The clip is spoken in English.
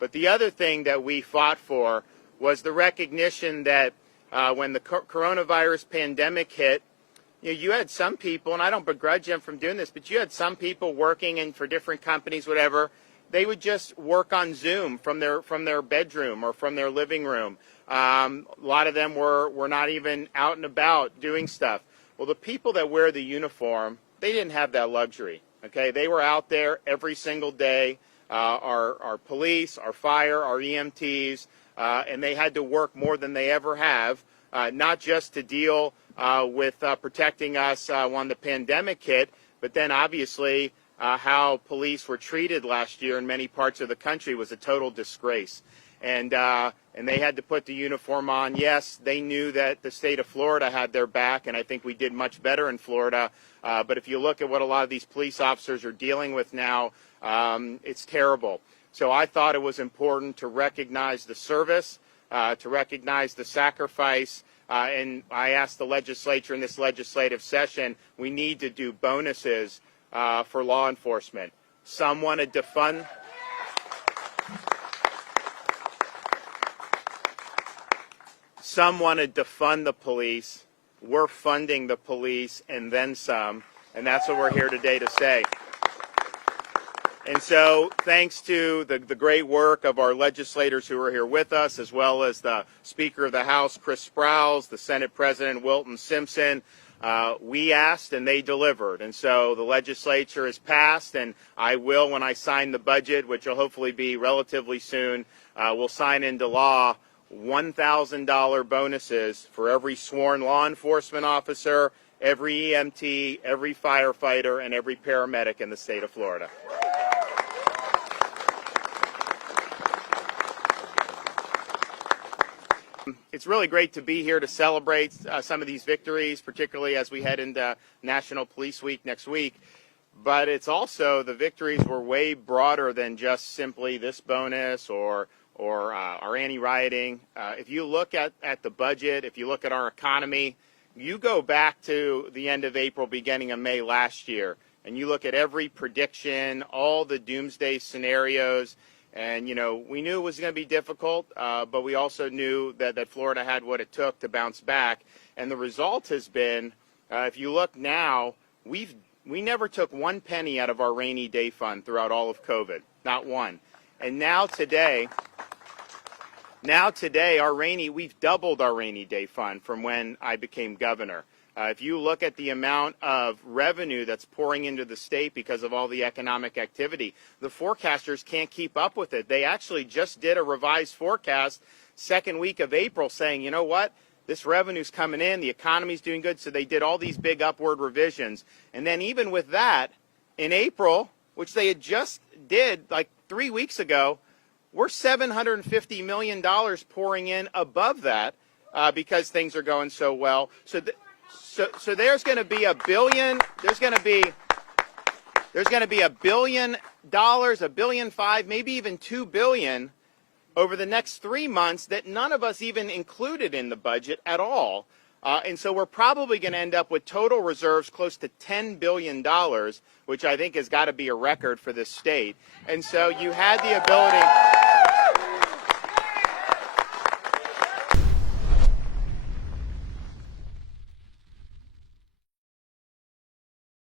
But the other thing that we fought for was the recognition that when the coronavirus pandemic hit, you had some people, and I don't begrudge them from doing this, but you had some people working for different companies, whatever. They would just work on Zoom from their bedroom or from their living room. A lot of them were not even out and about doing stuff. Well, the people that wear the uniform, they didn't have that luxury. Okay, they were out there every single day. Our police, our fire, our EMTs, and they had to work more than they ever have, not just to deal with protecting us when the pandemic hit, but then obviously how police were treated last year in many parts of the country was a total disgrace. And they had to put the uniform on. Yes, they knew that the state of Florida had their back, and I think we did much better in Florida. But if you look at what a lot of these police officers are dealing with now, it's terrible. So I thought it was important to recognize the service, to recognize the sacrifice, and I asked the legislature in this legislative session, we need to do bonuses for law enforcement. Some want to defund. Some want to defund the police. We're funding the police and then some, and that's what we're here today to say. And so thanks to the great work of our legislators who are here with us, as well as the Speaker of the House, Chris Sprowls, the Senate President, Wilton Simpson, we asked and they delivered. And so the legislature has passed, and I will, when I sign the budget, which will hopefully be relatively soon, we'll sign into law $1,000 bonuses for every sworn law enforcement officer, every EMT, every firefighter, and every paramedic in the state of Florida. It's really great to be here to celebrate some of these victories, particularly as we head into National Police Week next week. But it's also, the victories were way broader than just simply this bonus or our anti-rioting. If you look at the budget, if you look at our economy, you go back to the end of April, beginning of May last year, and you look at every prediction, all the doomsday scenarios, and, we knew it was going to be difficult, but we also knew that Florida had what it took to bounce back. And the result has been, if you look now, we never took one penny out of our rainy day fund throughout all of COVID, not one. And now today, we've doubled our rainy day fund from when I became governor. If you look at the amount of revenue that's pouring into the state because of all the economic activity, the forecasters can't keep up with it. They actually just did a revised forecast second week of April saying, you know what, this revenue's coming in, the economy's doing good, so they did all these big upward revisions. And then even with that, in April, which they had just did like 3 weeks ago, we're $750 million pouring in above that because things are going so well. So there's going to be $1 billion. There's going to be $1 billion, $1.5 billion, maybe even $2 billion over the next 3 months that none of us even included in the budget at all. And so we're probably going to end up with total reserves close to $10 billion, which I think has got to be a record for this state. And so you had the ability.